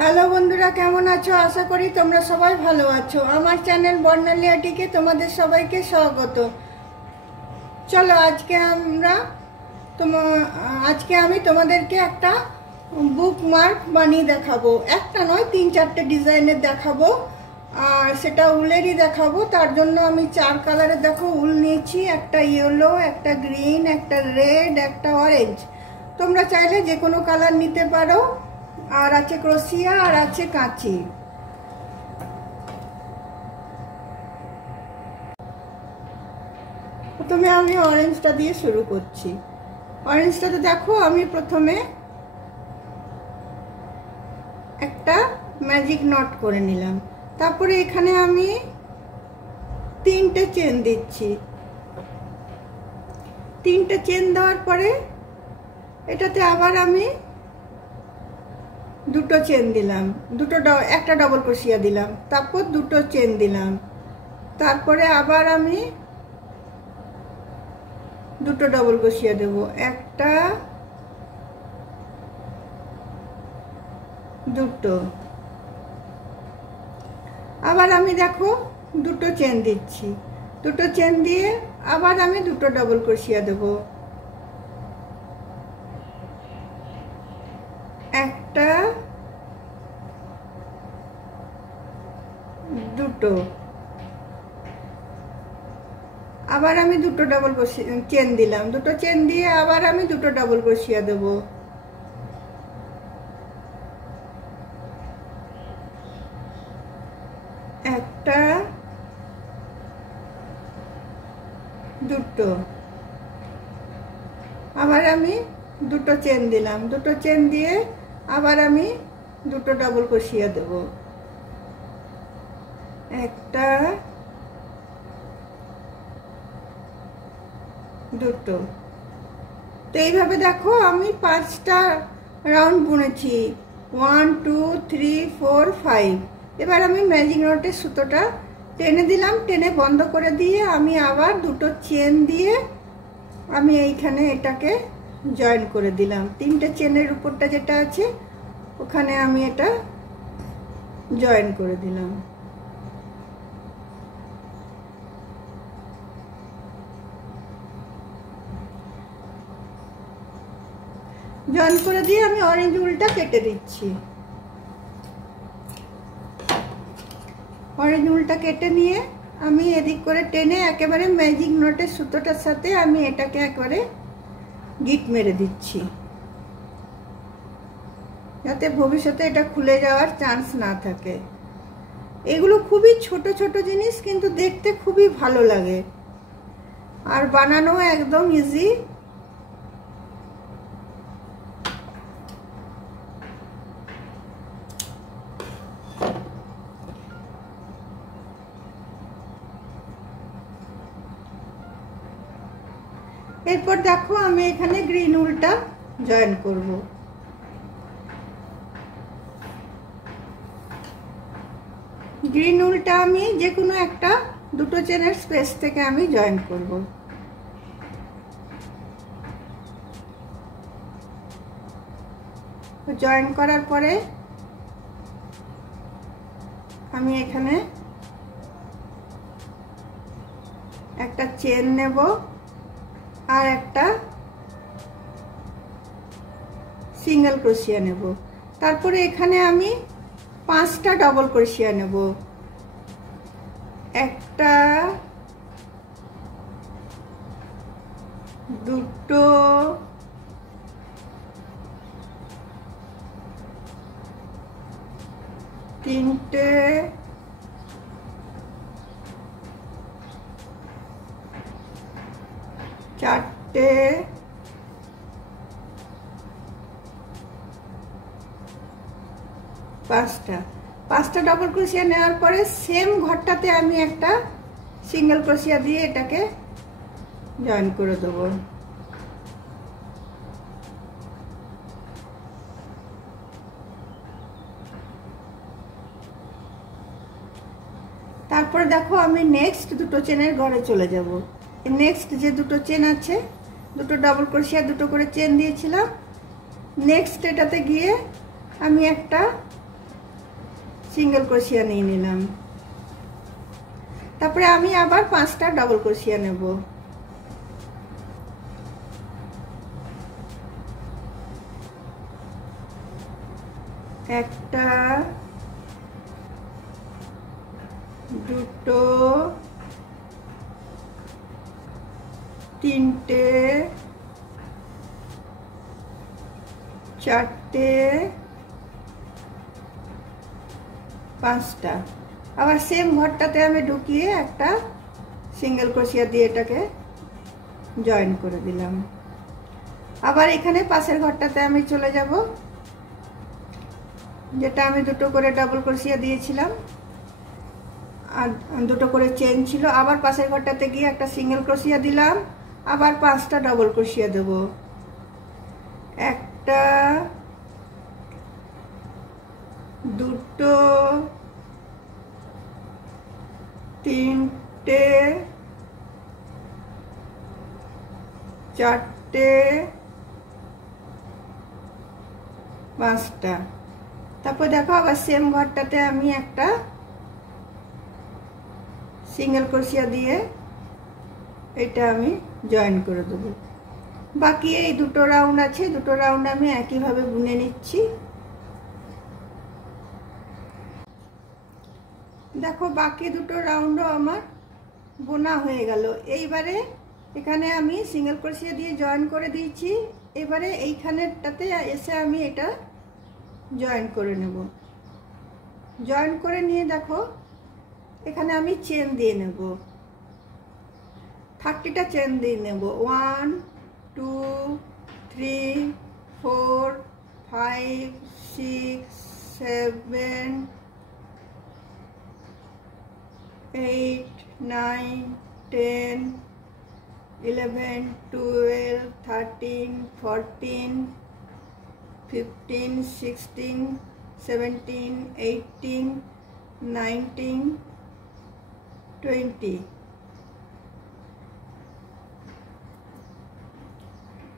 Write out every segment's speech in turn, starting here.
Hello বন্ধুরা, কেমন আছো? আশা করি তোমরা সবাই ভালো আছো। আমার চ্যানেল বর্ণালিয়াটিকে তোমাদের সবাইকে স্বাগত। চলো আজকে আমি তোমাদেরকে একটা বুকমার্ক বানিয়ে দেখাবো। একটা নয়, 3-4টে ডিজাইনের দেখাবো, আর সেটা উলেরই দেখাবো। তার জন্য আমি 4 কালারের দেখো উল নিয়েছি। একটা ইয়েলো, একটা গ্রিন, একটা রেড, একটা অরেঞ্জ। তোমরা চাইলে যে কোনো কালার নিতে পারো। আর আছে ক্রোশিয়া, আর আছে কাঁচি। প্রথমে আমি অরেঞ্জটা দিয়ে শুরু করছি। অরেঞ্জটাতে দেখো আমি প্রথমে একটা ম্যাজিক নট করে নিলাম। তারপরে এখানে আমি 3টে চেন দিচ্ছি। 3টে চেন দেওয়ার পরে এটাতে আবার আমি 2টো চেন দিলাম, একটা ডবল ক্রোশিয়া দিলাম, তারপর 2টো চেন দিলাম, তারপরে আবার আমি 2টো ডবল ক্রোশিয়া দেব, একটা 2টো, আবার আমি দেখো 2টো চেন দিচ্ছি। 2টো চেন দিয়ে আবার আমি 2টো ডবল ক্রোশিয়া দেব, একটা 2টো, আবার আমি 2টো ডবল চেন দিলাম। 2টো চেন দিয়ে আবার আমি 2টো ডবল ক্রোশিয়া দেব, একটা 2টো, আবার আমি 2টো চেন দিলাম। 2টো চেন দিয়ে আবার আমি 2টো ডবল ক্রোশিয়া দেব, একটা 2টো। তো এইভাবে দেখো আমি 5টা রাউন্ড বুনেছি, 1 2 3 4 5। এবার আমি ম্যাজিক নটের সুতোটা টেনে দিলাম। টেনে বন্ধ করে দিয়ে আমি আবার 2টো চেন দিয়ে আমি এইখানে এটাকে জয়েন করে দিলাম। 3টে চেনের উপরটা যেটা আছে ওখানে আমি এটা জয়েন করে দিলাম। জয়েন করে দিয়ে আমি অরেঞ্জ উলটা কেটে দিচ্ছি। অরেঞ্জ উলটা কেটে নিয়ে আমি এদিক করে টেনে একেবারে ম্যাজিক নটের সুতোটার সাথে আমি এটাকে একবারে গিট মেরে দিচ্ছি, যাতে ভবিষ্যতে এটা খুলে যাওয়ার চান্স না থাকে। এগুলো খুবই ছোট ছোট জিনিস, কিন্তু দেখতে খুবই ভালো লাগে আর বানানো একদম ইজি। এরপর দেখো আমি এখানে গ্রিন উলটা জয়েন করব। গ্রিন উলটা আমি যে কোনো একটা 2টো চেনের স্পেস থেকে আমি জয়েন করব। জয়েন করার পরে আমি এখানে একটা চেন নেব আর একটা সিঙ্গেল ক্রোশিয়া নেব। তারপরে এখানে আমি 5টা ডবল ক্রোশিয়া নেব, একটা 2টো, 3টে, 4টে, 5টা ডবল ক্রোশিয়া নেওয়ার পরে সেম ঘরটাতে আমি একটা সিঙ্গেল ক্রোশিয়া দিয়ে এটাকে জয়েন করে দেবো। তারপরে দেখো আমি নেক্সট 2টো চেনের ঘরে চলে যাব। নেক্সট যে 2টো চেন আছে, 2টো ডবল ক্রোশিয়া 2টো করে চেন দিয়েছিলাম। নেক্সট এটাতে গিয়ে আমি একটা সিঙ্গেল ক্রোশিয়া নিয়ে নিলাম। তারপরে আমি আবার 5টা ডাবল ক্রোশিয়া নেব। একটা, দুটো, তিনটে, চারটে, 5টা। আবার সেম ঘরটাতে আমি ঢুকিয়ে একটা সিঙ্গেল ক্রোশিয়া দিয়ে এটাকে জয়েন করে দিলাম। আবার এখানে পাশের ঘরটাতে আমি চলে যাব, যেটা আমি দুটো করে ডাবল ক্রোশিয়া দিয়েছিলাম আর দুটো করে চেন ছিল। আবার পাশের ঘরটাতে গিয়ে একটা সিঙ্গেল ক্রোশিয়া দিলাম, আবার 5টা ডাবল ক্রোশিয়া দেব। একটা, দুটো, তিনটে, চারটে, 5টা। তারপর দেখো আবার সেম ঘরটাতে আমি একটা সিঙ্গেল ক্রোশিয়া দিয়ে এটা আমি জয়েন করে দেবো। বাকি এই দুটো রাউন্ড আছে, দুটো রাউন্ড আমি একইভাবে বুনে নিচ্ছি। দেখো বাকি দুটো রাউন্ডও আমার বোনা হয়ে গেল। এইবারে এখানে আমি সিঙ্গেল ক্রোশিয়া দিয়ে জয়েন করে দিয়েছি। এবারে এইখানেরটাতে এসে আমি এটা জয়েন করে নেব। জয়েন করে নিয়ে দেখো এখানে আমি চেন দিয়ে নেব, 30টা চেন দিয়ে নেব। 1 2 3 4 5 6 7 8 9 10 11 12 13 14 15 16 17 18 19 20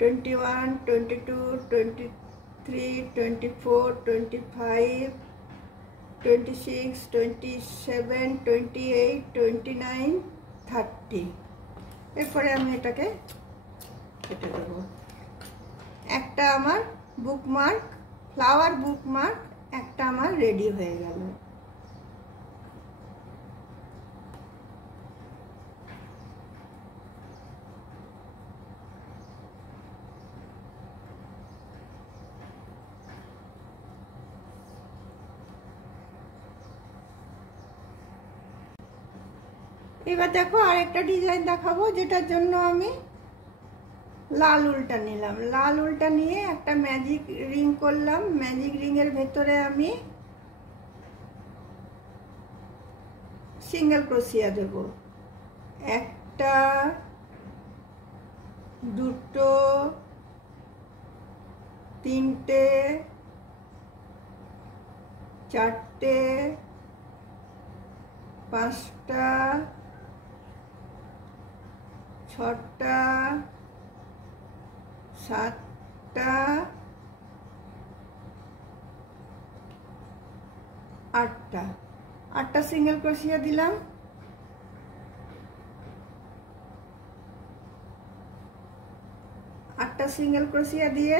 21 22 23 24 25 26 27 28 29 30। এরপরে আমি এটাকে কেটে দেব। একটা আমার বুকমার্ক, ফ্লাওয়ার বুকমার্ক একটা আমার রেডি হয়ে গেল। এবার দেখো আরেকটা ডিজাইন দেখাবো, যেটার জন্য আমি লাল উলটা নিলাম। লাল উলটা নিয়ে একটা ম্যাজিক রিং করলাম। ম্যাজিক রিং এর ভেতরে আমি সিঙ্গেল ক্রোশিয়া দেব। একটা, দুটো, তিনটে, চারটে, 5টা, 6টা, 7টা, 8টা। 8টা সিঙ্গেল ক্রোশিয়া দিলাম। সিঙ্গেল ক্রোশিয়া দিয়ে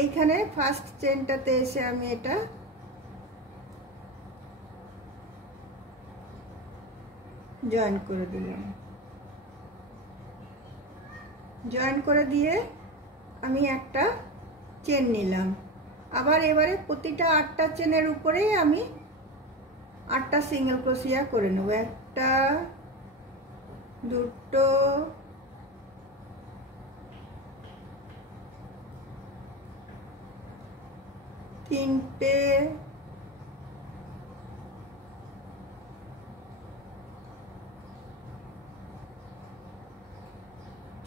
এইখানে ফার্স্ট চেনটাতে এসে আমি এটা জয়েন করে দিলাম। জয়েন করে দিয়ে আমি একটা চেন নিলাম। আবার এবারে প্রতিটা 8টা চেনের উপরেই আমি 8টা সিঙ্গেল ক্রোশিয়া করে নেব। একটা, দুটো, তিনটে,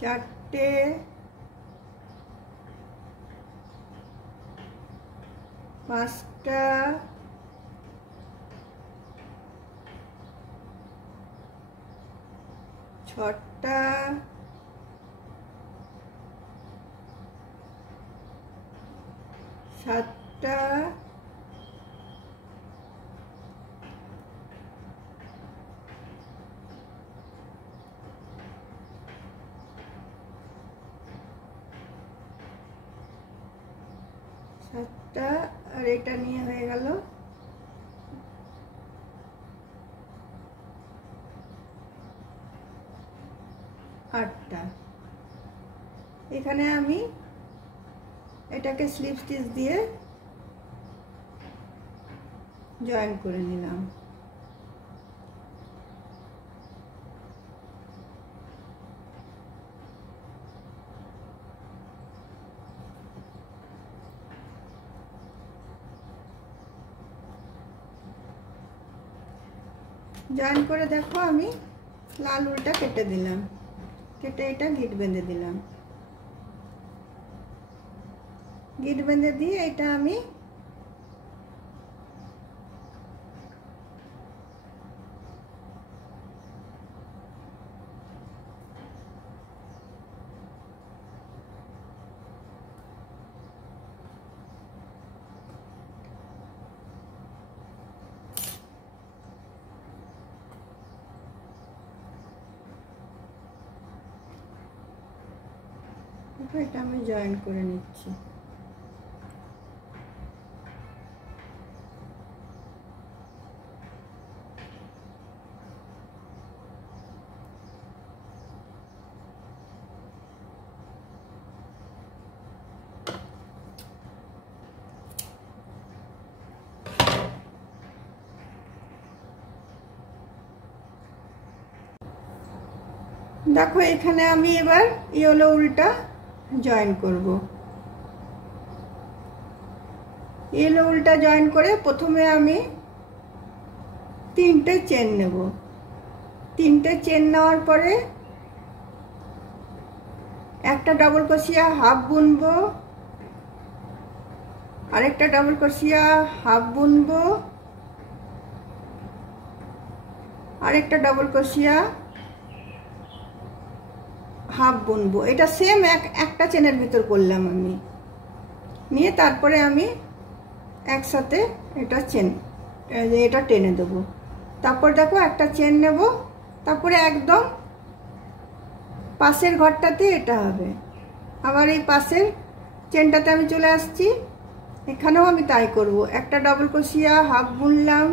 চারটে, 5টা, 6টা, 7টা, 7টা আর এটা নিয়ে হয়ে গেল 8টা। এখানে আমি এটাকে স্লিপ স্টিচ দিয়ে জয়েন করে নিলাম। জয়েন করে দেখো আমি লাল উলটা কেটে দিলাম, কেটে এটা গিট বেঁধে দিলাম। গিট বেঁধে দিয়ে এটা আমি এটা আমি জয়েন করে নিচ্ছি। দেখো এখানে আমি এবার ইয়েলো উলটা জয়েন করব। ইয়েলো উলটা জয়েন করে প্রথমে আমি 3টে চেন নেব। 3টে চেন নেওয়ার পরে একটা ডাবল ক্রোশিয়া হাফ বুনবো, আরেকটা ডাবল ক্রোশিয়া হাফ বুনবো, আরেকটা ডাবল ক্রোশিয়া হাফ বুনবো। এটা সেম একটা চেনের ভিতর করলাম আমি, নিয়ে তারপরে আমি একসাথে এটা টেনে দেবো। তারপর দেখো একটা চেন নেব, তারপরে একদম পাশের ঘরটাতে এটা হবে। আবার এই পাশের চেনটাতে আমি চলে আসছি, এখানেও আমি তাই করব। একটা ডাবল ক্রোশিয়া হাফ বুনলাম,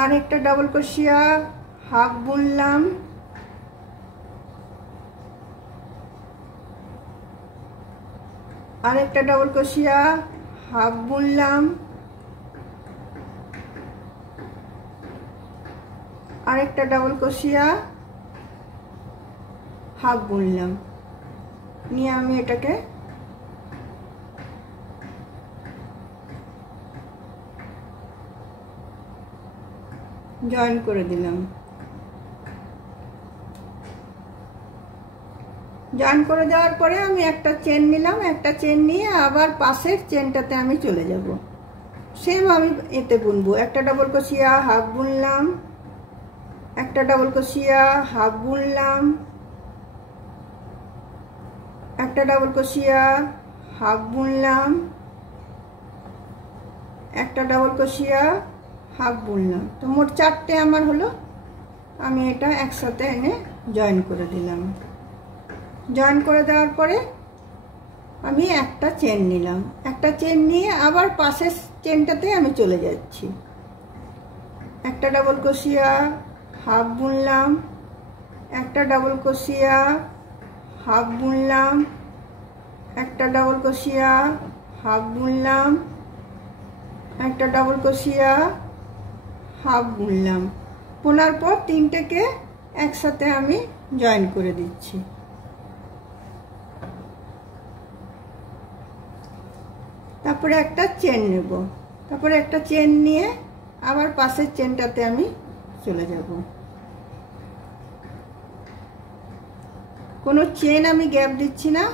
আর একটা ডাবল ক্রোশিয়া হাফ বুনলাম, আর একটা ডাবল ক্রোশিয়া হাফ বুনলাম, আর একটা ডাবল ক্রোশিয়া হাফ বুনলাম, নিয়ে আমি এটাকে জয়েন করে দিলাম। জয়েন করে দেওয়ার পরে আমি একটা চেন নিলাম, একটা চেন নিয়ে আবার পাশের চেনটাতে আমি চলে যাব। সেম আমি এতে বুনবো। একটা ডাবল ক্রোশিয়া হাফ বুনলাম, একটা ডাবল ক্রোশিয়া হাফ বুনলাম, একটা ডাবল ক্রোশিয়া হাফ বুনলাম, একটা ডাবল ক্রোশিয়া হাফ বুনলাম। তো মোট 4টে আমার হলো। আমি এটা একসাথে এনে জয়েন করে দিলাম। জয়েন করে দেওয়ার পরে আমি একটা চেন নিলাম, একটা চেন নিয়ে আবার পাশের চেনটাতে আমি চলে যাচ্ছি। একটা ডাবল ক্রোশিয়া হাফ বুনলাম, একটা ডাবল ক্রোশিয়া হাফ বুনলাম, একটা ডাবল ক্রোশিয়া হাফ বুনলাম, একটা ডাবল ক্রোশিয়া হাফ বুনলাম। বোনার পর 3টেকে একসাথে আমি জয়েন করে দিচ্ছি। তারপরে একটা চেন নেব, তারপরে একটা চেন নিয়ে আবার পাশের চেনটাতে আমি চলে যাব। কোনো চেন আমি গ্যাপ দিচ্ছি না,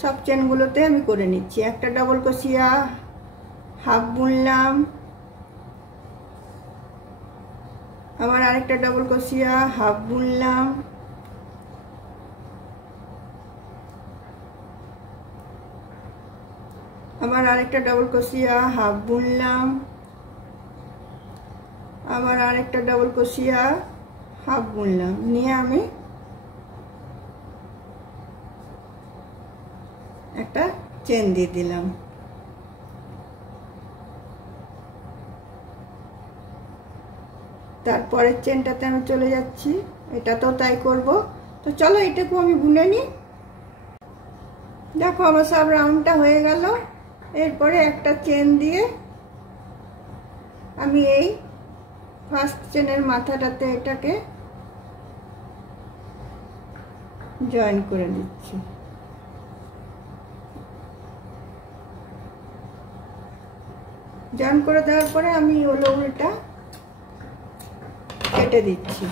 সব চেনগুলোতে আমি করে নিচ্ছি। একটা ডাবল ক্রোশিয়া হাফ বুনলাম, আবার আরেকটা ডাবল ক্রোশিয়া হাফ বুনলাম, আবার আরেকটা ডাবল ক্রোশিয়া হাফ বুনলাম, আবার আরেকটা ডাবল ক্রোশিয়া হাফ বুনলাম, নিয়ে আমি চেন দিয়ে দিলাম। তারপরের চেনটাতে আমি চলে যাচ্ছি, এটাতেও তাই করব। তো চলো এটাকে আমি বুনে নিই। দেখো আমার সব রাউন্ডটা হয়ে গেল। এরপরে একটা চেন দিয়ে আমি এই ফার্স্ট চেনের মাথাটাতে এটাকে জয়েন করে দিচ্ছি। জয়েন করে দেওয়ার পরে আমি হলো উল্টা কেটে দিচ্ছি।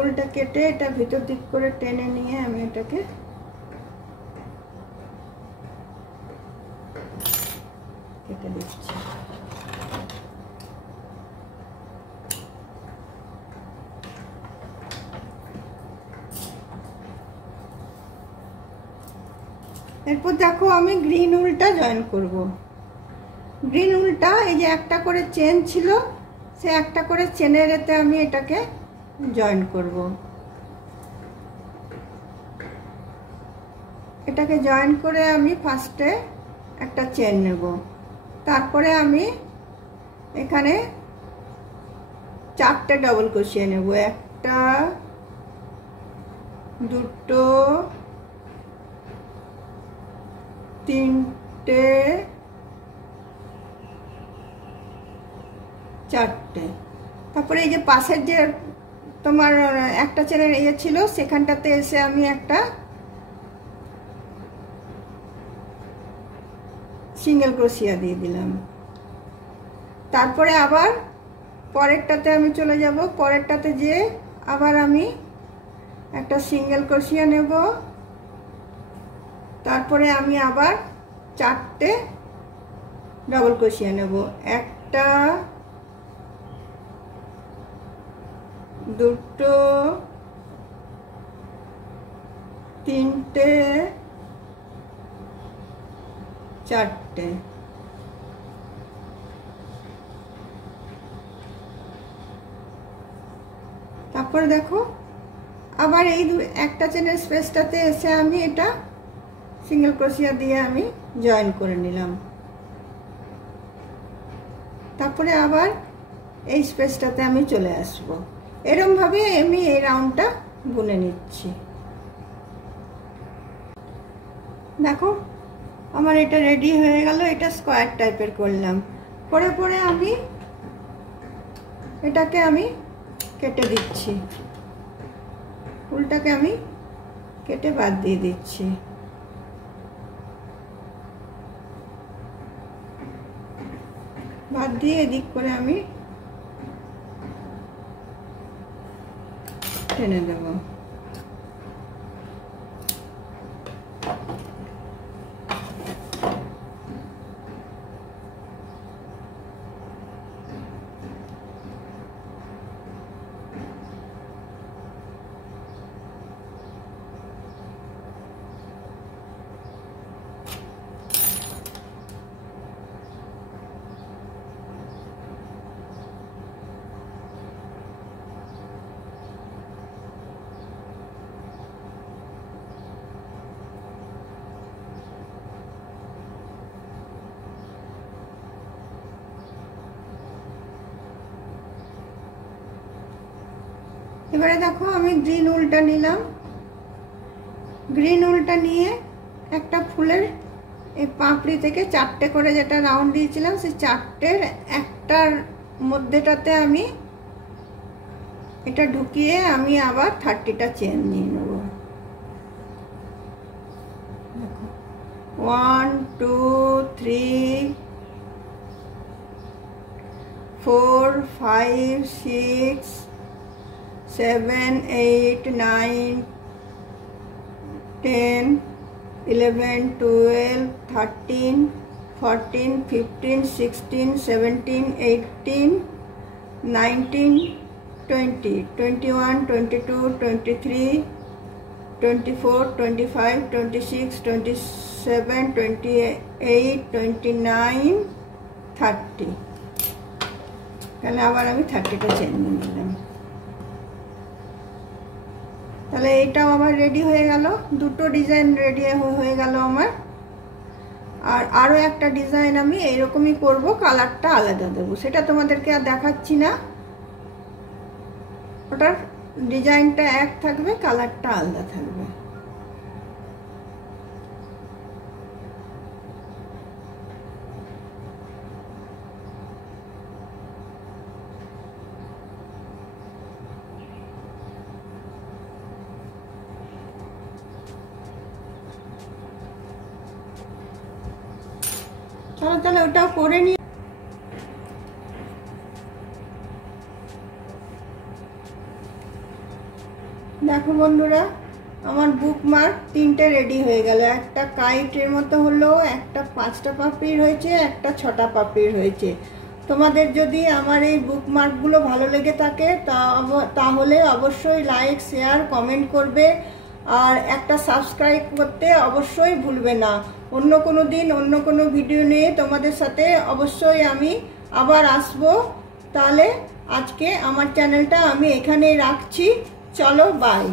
উল্টা কেটে এটা ভিতর দিক করে টেনে নিয়ে আমি এটাকে কেটে দিচ্ছি। এরপর দেখো আমি গ্রিন উলটা জয়েন করব। গ্রিন উলটা এই যে একটা করে চেন ছিল, সে একটা করে চেনের এতে আমি এটাকে জয়েন করব। এটাকে জয়েন করে আমি ফার্স্টে একটা চেন নেব, তারপরে আমি এখানে চারটে ডবল ক্রোশিয়ে নেব। একটা, দুটো, তিনটে, চারটে। তারপরে এই যে পাশের যে তোমার একটা চেনের ইয়ে ছিল, সেখানটাতে এসে আমি একটা সিঙ্গেল ক্রোশিয়া দিয়ে দিলাম। তারপরে আবার পরেরটাতে আমি চলে যাব। পরেরটাতে যে আবার আমি একটা সিঙ্গেল ক্রোশিয়া নেব, তারপরে আমি আবার চারটে ডবল ক্রোশিয়া নেব। একটা, দুটো, তিনটে, চারটে। তারপরে দেখো আবার এই একটা চেনের স্পেসটাতে এসে আমি এটা সিঙ্গেল ক্রোশিয়া দিয়ে আমি জয়েন করে নিলাম। তারপরে আবার এই স্পেসটাতে আমি চলে আসব। এরকম ভাবে আমি এই রাউন্ডটা বুনে নিচ্ছি। দেখো আমার এটা রেডি হয়ে গেল। এটা স্কোয়ার টাইপের করলাম। পরে আমি এটাকে আমি কেটে দিচ্ছি। উল্টাকে আমি কেটে বাদ দিয়ে দিচ্ছি। বাদ দিয়ে এদিক করে আমি টেনে দেব। এবারে দেখো আমি গ্রিন উলটা নিলাম। গ্রিন উলটা নিয়ে একটা ফুলের এই পাপড়ি থেকে চারটে করে যেটা রাউন্ড দিয়েছিলাম, সেই চারটের একটার মধ্যেটাতে আমি এটা ঢুকিয়ে আমি আবার 30টা চেন নিয়ে নেব। 1 2 3 4 5 6 7 8 9 10 11 12 13 14 15 16 17 18 19 20 21 22 23 24 25 26 27 28 29 30। তাহলে আবার আমি 30টা চেন দিয়ে দিলাম। তাহলে এটাও আবার রেডি হয়ে গেল, দুটো ডিজাইন রেডি হয়ে গেল আমার। আর আরও একটা ডিজাইন আমি এইরকমই করব, কালারটা আলাদা দেবো, সেটা তোমাদেরকে আর দেখাচ্ছি না। ওটার ডিজাইনটা এক থাকবে, কালারটা আলাদা থাকবে। চলো তাহলে ওটাও করে নিই। দেখো বন্ধুরা, আমার বুকমার্ক 3টে রেডি হয়ে গেল। একটা কাইটের মতো হলো, একটা 5টা পাপড়ির হয়েছে, একটা 6টা পাপড়ির হয়েছে। তোমাদের যদি আমার এই বুকমার্কগুলো ভালো লেগে থাকে তাহলে অবশ্যই লাইক, শেয়ার, কমেন্ট করবে। আর একটা সাবস্ক্রাইব করতে অবশ্যই ভুলবে না। অন্য কোনো দিন অন্য কোনো ভিডিও নিয়ে তোমাদের সাথে অবশ্যই আমি আবার আসবো। তাহলে আজকে আমার চ্যানেলটা আমি এখানেই রাখছি। চলো বাই।